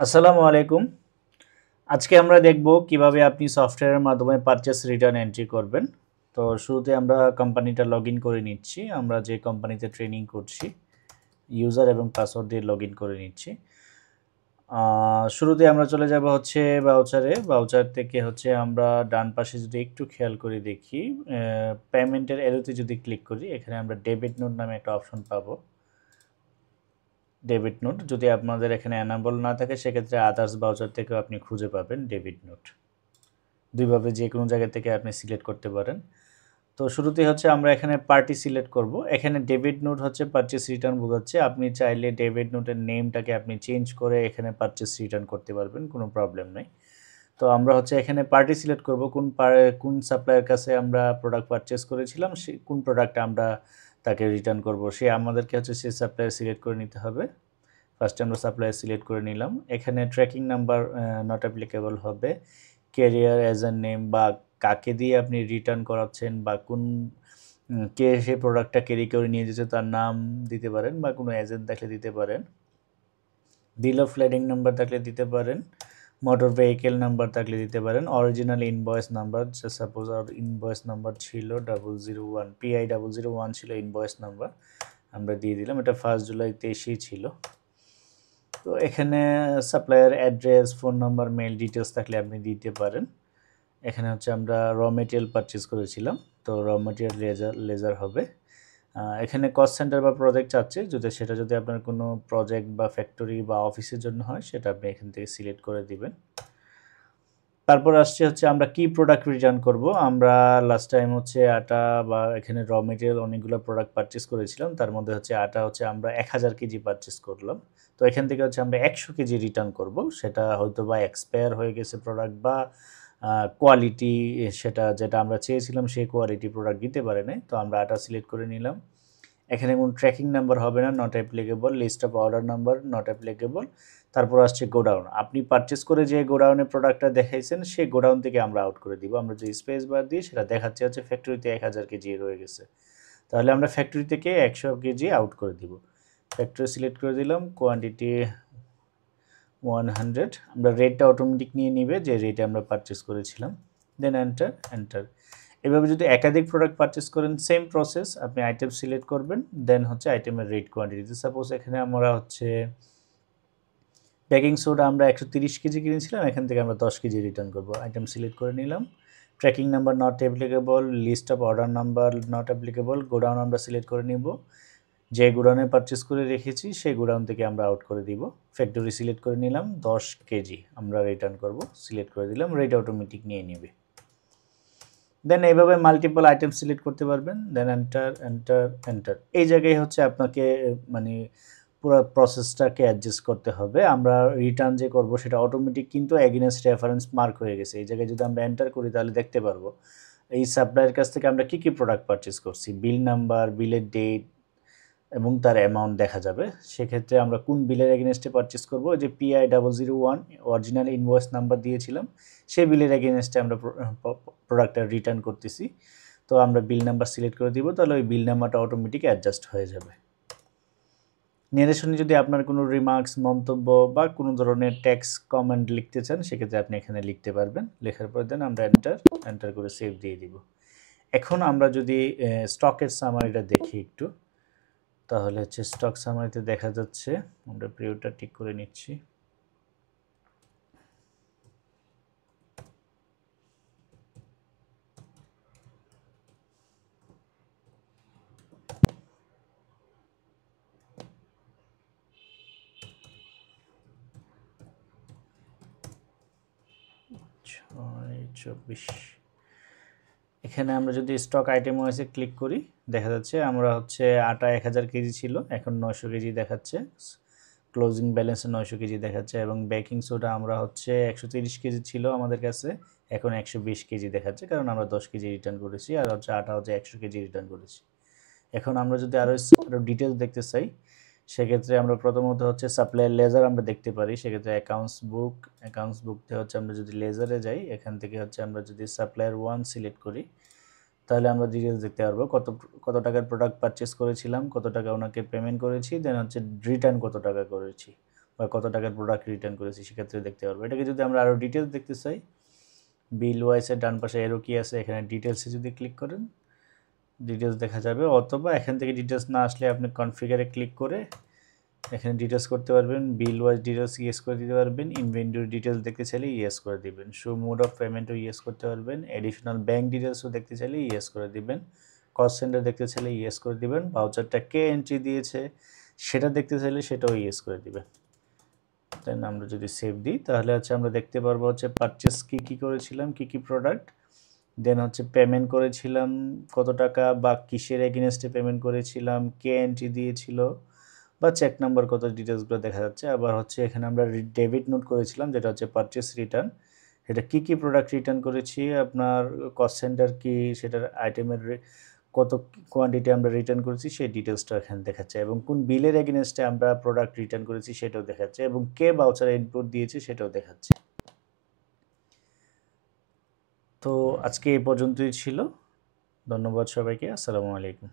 আসসালামু আলাইকুম। আজকে আমরা দেখব কিভাবে আপনি সফটওয়্যারের মাধ্যমে পারচেজ রিটার্ন এন্ট্রি করবেন। তো শুরুতে আমরা কোম্পানিটা লগইন করে নিচ্ছি। আমরা যে কোম্পানিতে ট্রেনিং করছি, ইউজার এবং পাসওয়ার্ড দিয়ে লগইন করে নিচ্ছি। শুরুতে আমরা চলে যাব হচ্ছে ভাউচারে। ভাউচার থেকে হচ্ছে আমরা ডান পাশে যদি একটু খেয়াল করে দেখি, পেমেন্টের অ্যারোতে যদি ক্লিক করি, এখানে আমরা ডেবিট নোট নামে একটা অপশন পাবো। ডেবিট নোট যদি আপনাদের এখানে এনাবল না থাকে সেক্ষেত্রে আদার্স ভাউচার থেকেও আপনি খুঁজে পাবেন ডেবিট নোট। দুইভাবে যে কোনো জায়গা থেকে আপনি সিলেক্ট করতে পারেন। তো শুরুতেই হচ্ছে আমরা এখানে পার্টি সিলেক্ট করব। এখানে ডেবিট নোট হচ্ছে পারচেজ রিটার্ন বোঝাচ্ছে। আপনি চাইলে ডেবিট নোটের নেমটাকে আপনি চেঞ্জ করে এখানে পারচেজ রিটার্ন করতে পারবেন, কোনো প্রবলেম নেই। তো আমরা হচ্ছে এখানে পার্টি সিলেক্ট করব কোন সাপ্লায়ার কাছে আমরা প্রোডাক্ট পারচেজ করেছিলাম, সে কোন প্রোডাক্ট আমরা তাকে রিটার্ন করব, সে আমাদেরকে হচ্ছে সেই সাপ্লায়ার সিলেক্ট করে নিতে হবে। ফার্স্টে আমরা সাপ্লায়ার সিলেক্ট করে নিলাম। এখানে ট্র্যাকিং নাম্বার নট অ্যাপ্লিকেবল হবে। ক্যারিয়ার অ্যাজ আ নেম বা কাকে দিয়ে আপনি রিটার্ন করাচ্ছেন বা কে সেই প্রোডাক্টটা ক্যারি করে নিয়ে যেছে তার নাম দিতে পারেন বা কোনো এজেন্ট থাকলে দিতে পারেন। বিল অফ লেডিং নাম্বার থাকলে দিতে পারেন। মোটর ভেহিকেল নাম্বার থাকলে দিতে পারেন। অরিজিনাল ইনভয়েস নাম্বার, সাপোজ আর ইনভয়েস নাম্বার ছিল 001, PI 001 ছিল ইনভয়েস নাম্বার, আমরা দিয়ে দিলাম। এটা 1 জুলাই 23 ছিল। তো এখানে supplier address, phone number, mail details থাকলে আপনি দিতে পারেন। এখানে হচ্ছে আমরা র মেটেরিয়াল পারচেজ করেছিলাম, তো র মেটেরিয়াল লেজার হবে। এখানে কস্ট সেন্টার বা প্রজেক্ট চাচ্ছে, সেটা যদি আপনার কোনো প্রজেক্ট বা ফ্যাক্টরি বা অফিসের জন্য হয় সেটা আপনি এখান থেকে সিলেক্ট করে দিবেন। তারপর আসছে হচ্ছে আমরা কি প্রোডাক্ট রিটার্ন করব। আমরা লাস্ট টাইম হচ্ছে আটা বা এখানে র মেটেরিয়াল অনেকগুলো প্রোডাক্ট পারচেজ করেছিলাম, তার মধ্যে হচ্ছে আটা হচ্ছে আমরা 1000 কেজি পারচেজ করলাম। তো এখান থেকে হচ্ছে আমরা 100 কেজি রিটার্ন করব। সেটা হয়তো বা এক্সপায়ার হয়ে গেছে প্রোডাক্ট বা কোয়ালিটি সেটা যেটা আমরা চেয়েছিলাম সেই কোয়ালিটি প্রোডাক্ট দিতে পারে নাই। তো আমরা আটা সিলেক্ট করে নিলাম। এখানে কোনো ট্র্যাকিং নাম্বার হবে না, not applicable. List of order number, not applicable. তারপর আসছে গোডাউন। আপনি পারচেজ করে যে গোডাউনে প্রোডাক্টটা দেখাইছেন সেই গোডাউন থেকে আমরা আউট করে দিব। আমরা যে স্পেস বার দিই সেটা দেখাচ্ছে হচ্ছে ফ্যাক্টরিতে 1000 কেজি রয়ে গেছে। তাহলে আমরা ফ্যাক্টরি থেকে 100 কেজি আউট করে দিব। ফ্যাক্টরি সিলেক্ট করে দিলাম, কোয়ান্টিটি 100। আমরা রেটটা অটোমেটিক নিয়ে নিবে যে রেটে আমরা পারচেজ করেছিলাম। Then enter, enter. এভাবে যদি একাধিক প্রোডাক্ট পারচেজ করেন সেম প্রসেস, আপনি আইটেম সিলেক্ট করবেন, দেন হচ্ছে আইটেমের রেট কোয়ান্টিটি। সাপোজ এখানে আমরা হচ্ছে বেকিং সোডা আমরা 130 কেজি কিনেছিলাম, এখান থেকে আমরা 10 কেজি রিটার্ন করব। আইটেম সিলেক্ট করে নিলাম। Tracking number not applicable, list of order number not applicable, godown আমরা সিলেক্ট করে নিব। যে গোডাউনে পারচেজ করে রেখেছি সেই গোডাউন থেকে আমরা আউট করে দিব। ফ্যাক্টরি সিলেক্ট করে নিলাম, 10 কেজি আমরা রিটার্ন করব, সিলেক্ট করে দিলাম, রেট অটোমেটিক নিয়ে নেবে। দেন এইভাবে মাল্টিপল আইটেম সিলেক্ট করতে পারবেন। Then enter, enter, enter. এই জায়গায় হচ্ছে আপনাকে মানে পুরো প্রসেসটাকে অ্যাডজাস্ট করতে হবে। আমরা রিটার্ন যে করব সেটা অটোমেটিক কিন্তু এগেইনস্ট রেফারেন্স মার্ক হয়ে গেছে। এই জায়গায় যদি আমরা এন্টার করি তাহলে দেখতে পারবো এই সাপ্লায়ারের কাছ থেকে আমরা কি প্রোডাক্ট পারচেজ করছি। বিল নাম্বার, বিলের ডেট এবং তার অ্যামাউন্ট দেখা যাবে। সেক্ষেত্রে আমরা কোন বিলের এগেইনস্টে পারচেজ করব, ওই যে PI 001 অরিজিনাল ইনভয়েস নাম্বার দিয়েছিলাম সেই বিলের এগেইনস্টে আমরা প্রোডাক্টটা রিটার্ন করতেছি। তো আমরা বিল নাম্বার সিলেক্ট করে দিব, তাহলে ওই বিল নাম্বারটা অটোমেটিক অ্যাডজাস্ট হয়ে যাবে। নির্দেশনে যদি আপনার কোনো রিমার্কস, মন্তব্য বা কোনো ধরনের টেক্সট কমেন্ট লিখতে চান সেক্ষেত্রে আপনি এখানে লিখতে পারবেন। লেখার পর দেন আমরা এন্টার, এন্টার করে সেভ দিয়ে দিব। এখন আমরা যদি স্টকের সামারিটা দেখি একটু, তাহলে হচ্ছে স্টক সামারিতে দেখা যাচ্ছে, আমরা পিরিয়ডটা ঠিক করে নিচ্ছি। ছয় 24। এখানে আমরা যদি স্টক আইটেম ওয়াইজে ক্লিক করি দেখা যাচ্ছে আমরা হচ্ছে আটা 1000 কেজি ছিল, এখন 900 কেজি দেখাচ্ছে। ক্লোজিং ব্যালেন্সে 900 কেজি দেখাচ্ছে। এবং বেকিং সোডা আমরা হচ্ছে 130 কেজি ছিল আমাদের কাছে, এখন 120 কেজি দেখাচ্ছে, কারণ আমরা 10 কেজি রিটার্ন করেছি। আর হচ্ছে আটা হচ্ছে 100 কেজি রিটার্ন করেছি। এখন আমরা যদি আরও ডিটেলস দেখতে চাই সেক্ষেত্রে আমরা প্রথমত হচ্ছে সাপ্লায়ার লেজার আমরা দেখতে পারি। সেক্ষেত্রে অ্যাকাউন্টস বুকতে হচ্ছে আমরা যদি লেজারে যাই, এখান থেকে হচ্ছে আমরা যদি সাপ্লায়ার 1 সিলেক্ট করি তাহলে আমরা ডিটেলস দেখতে পারবো কত টাকার প্রোডাক্ট পারচেস করেছিলাম, কত টাকা ওনাকে পেমেন্ট করেছি, দেন হচ্ছে রিটার্ন কত টাকা করেছি। বা কত টাকার প্রোডাক্ট রিটার্ন করেছি সেক্ষেত্রে দেখতে পারবো। এটাকে যদি আমরা আরও ডিটেলস দেখতে চাই, বিল ওয়াইসের ডান পাশে এরো কি আছে, এখানে ডিটেলসে যদি ক্লিক করেন ডিটেলস দেখা যাবে, অথবা এখান থেকে ডিটেলস না আসলে আপনি কনফিগারে ক্লিক করে এখানে ডিটেলস করতে পারবেন, বিল ওয়াইজ ডিটেলস ইয়েস করে দিতে পারবেন, ইনভেন্টরি ডিটেলস দেখতে চাইলে ইয়েস করে দিবেন, শো মোড অফ পেমেন্টও ইয়েস করতে পারবেন, এডিশনাল ব্যাঙ্ক ডিটেলসও দেখতে চাইলে ইয়েস করে দিবেন, কস্ট সেন্টার দেখতে চাইলে ইয়েস করে দিবেন, ভাউচারটা কে এন্ট্রি দিয়েছে সেটা দেখতে চাইলে সেটাও ইয়েস করে দিবেন। দেন আমরা যদি সেভ দিই তাহলে হচ্ছে আমরা দেখতে পারবো হচ্ছে পারচেস কী করেছিলাম, কী প্রোডাক্ট, দেন হচ্ছে পেমেন্ট করেছিলাম কত টাকা বা কিসের এগেনস্টে পেমেন্ট করেছিলাম, কে এন্ট্রি দিয়েছিল বা চেক নাম্বার কত, ডিটেলসগুলো দেখা যাচ্ছে। আবার হচ্ছে এখানে আমরা ডেবিট নোট করেছিলাম যেটা হচ্ছে পারচেস রিটার্ন, এটা কী প্রোডাক্ট রিটার্ন করেছি, আপনার কস্ট সেন্টার কি, সেটার আইটেমের কত কোয়ান্টিটি আমরা রিটার্ন করেছি সেই ডিটেলসটা এখানে দেখাচ্ছে, এবং কোন বিলের এগেনস্টে আমরা প্রোডাক্ট রিটার্ন করেছি সেটাও দেখাচ্ছে, এবং কে ভাউচার ইনপুট দিয়েছে সেটাও দেখাচ্ছে। তো আজকে এই পর্যন্তই ছিল, ধন্যবাদ সবাইকে, আসসালামু আলাইকুম।